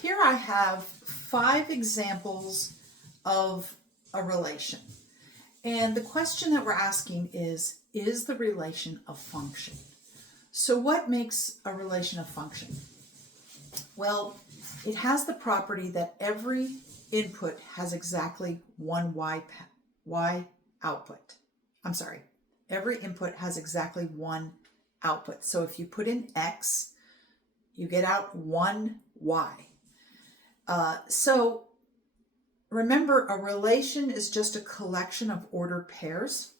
Here I have 5 examples of a relation. And the question that we're asking is the relation a function? So what makes a relation a function? Well, it has the property that every input has exactly one y output. I'm sorry, every input has exactly one output. So if you put in x, you get out one y. So remember, a relation is just a collection of ordered pairs.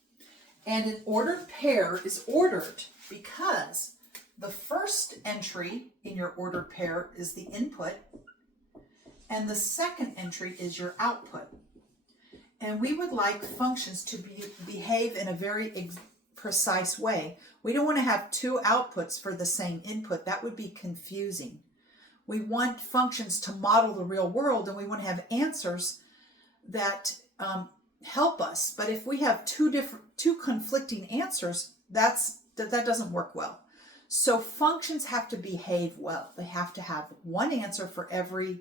And an ordered pair is ordered because the first entry in your ordered pair is the input, and the second entry is your output. And we would like functions to behave in a very precise way. We don't want to have 2 outputs for the same input. That would be confusing. We want functions to model the real world, and we want to have answers that help us. But if we have two conflicting answers, that doesn't work well. So functions have to behave well. They have to have one answer for every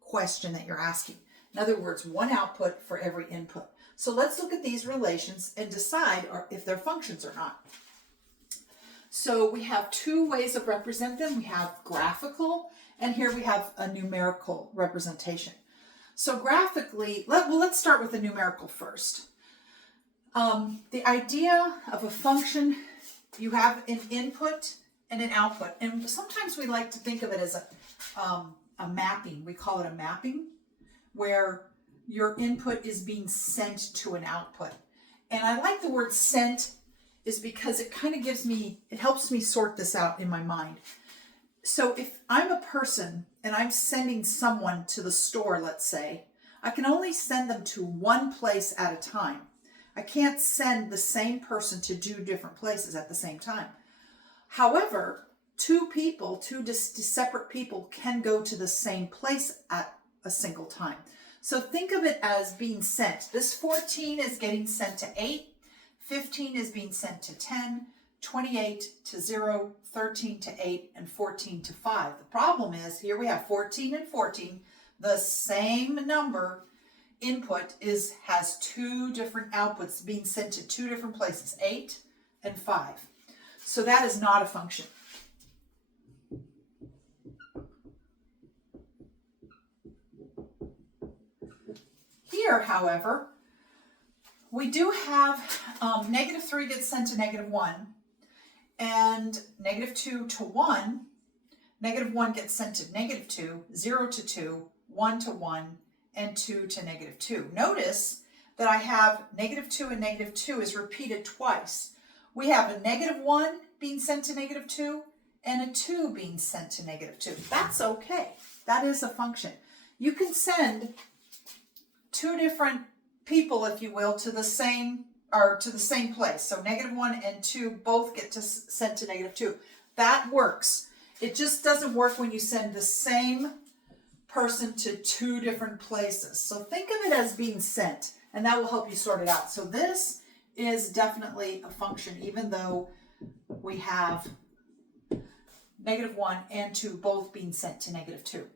question that you're asking. In other words, one output for every input. So let's look at these relations and decide if they're functions or not. So we have 2 ways of representing them. We have graphical, and here we have a numerical representation. So graphically, let's start with the numerical first. The idea of a function, you have an input and an output. And sometimes we like to think of it as a mapping. We call it a mapping, where your input is being sent to an output. And I like the word sent is because it kind of it helps me sort this out in my mind. So if I'm a person and I'm sending someone to the store, let's say, I can only send them to one place at a time. I can't send the same person to 2 different places at the same time. However, 2 separate people can go to the same place at a single time. So think of it as being sent. This 14 is getting sent to 8, 15 is being sent to 10, 28 to 0, 13 to 8, and 14 to 5. The problem is, here we have 14 and 14, the same number input has 2 different outputs being sent to 2 different places, 8 and 5. So that is not a function. Here, however, we do have -3 gets sent to -1, and -2 to 1, -1 gets sent to -2, 0 to 2, 1 to 1, and 2 to -2. Notice that I have -2 and -2 is repeated twice. We have a -1 being sent to -2 and a 2 being sent to -2. That's okay. That is a function. You can send 2 different people, if you will, to the same place. So -1 and 2 both get sent to -2. That works. It just doesn't work when you send the same person to 2 different places. So think of it as being sent, and that will help you sort it out. So this is definitely a function, even though we have -1 and 2 both being sent to -2.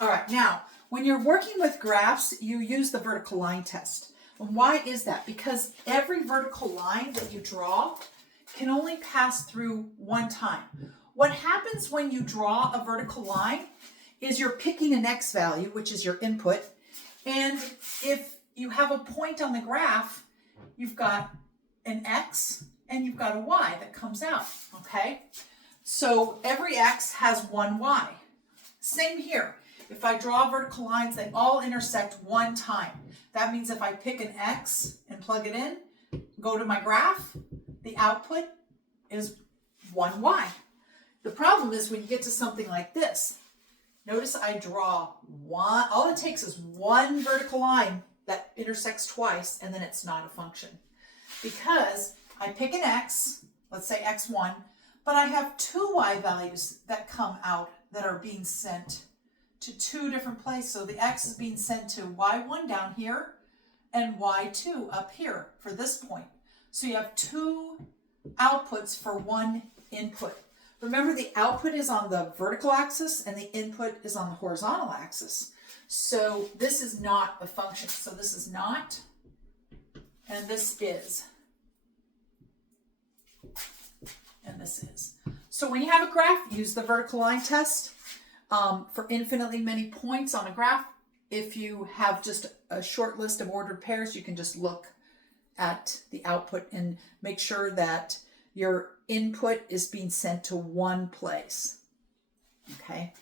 All right, now, when you're working with graphs, you use the vertical line test. And why is that? Because every vertical line that you draw can only pass through one time. What happens when you draw a vertical line is you're picking an x value, which is your input, and if you have a point on the graph, you've got an x and you've got a y that comes out, okay? So every x has one y. Same here. If I draw vertical lines, they all intersect one time. That means if I pick an x and plug it in, go to my graph, the output is one y. The problem is when you get to something like this, notice I draw one, all it takes is one vertical line that intersects twice, and then it's not a function. Because I pick an x, let's say x1, but I have 2 y values that come out that are being sent to 2 different places. So the x is being sent to y1 down here and y2 up here for this point. So you have 2 outputs for one input. Remember, the output is on the vertical axis and the input is on the horizontal axis. So this is not a function. So this is not, and this is. And this is. So when you have a graph, use the vertical line test. For infinitely many points on a graph, if you have just a short list of ordered pairs, you can just look at the output and make sure that your input is being sent to one place. Okay.